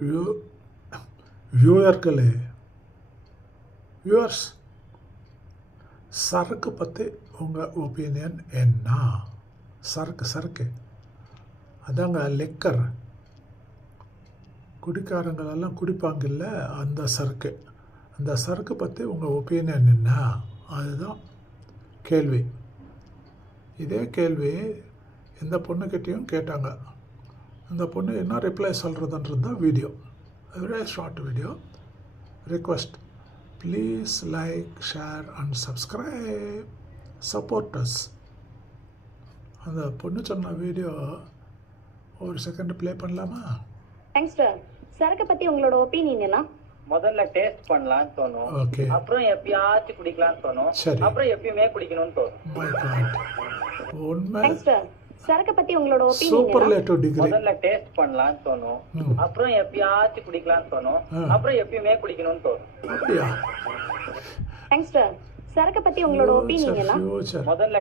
View வியூவர்களே viewers, சரக்கு பற்றி உங்கள் ஒப்பீனியன் என்ன? சரக்கு அதாங்க லிக்கர், குடிக்காரங்களெல்லாம் குடிப்பாங்கல்ல, அந்த சரக்கு பற்றி உங்கள் ஒப்பீனியன் என்ன? அதுதான் கேள்வி. இதே கேள்வி இந்த பொண்ணுக்கிட்டேயும் கேட்டாங்க. அந்த பொண்ணு என்ன ரிப்ளை சொல்கிறதுன்றது தான் video. Very short video. Request, please like, share and subscribe, support us. அந்த பொண்ணு சொன்ன வீடியோ ஒரு செகண்ட் ப்ளே பண்ணலாமா? Thanks sir. சரக்கு பற்றி உங்களோட ஒப்பீனியன் என்ன? முதல்ல டேஸ்ட் பண்ணலாம்னு தோணும். ஓகே. அப்புறம் எப்பயாச்சும் குடிக்கலாம்னு தோணும். சரி. அப்புறம் எப்பயுமே குடிக்கணும்னு தோணும். மை காட், உண்மை. Thanks sir. சரக்கு பற்றி உங்களோட ஒப்பீனியன் என்ன? Superlative degree. முதல்ல டேஸ்ட் பண்ணலாம்னு தோணும். அப்புறம் எப்பயாச்சும் குடிக்கலாம்னு தோணும். அப்புறம் எப்பயுமே குடிக்கணும்னு தோணும். அப்படியா? Thanks sir. சரக்கு பற்றி உங்களோட ஒப்பீனியன் என்ன? ஃபியூச்சர் முதல்ல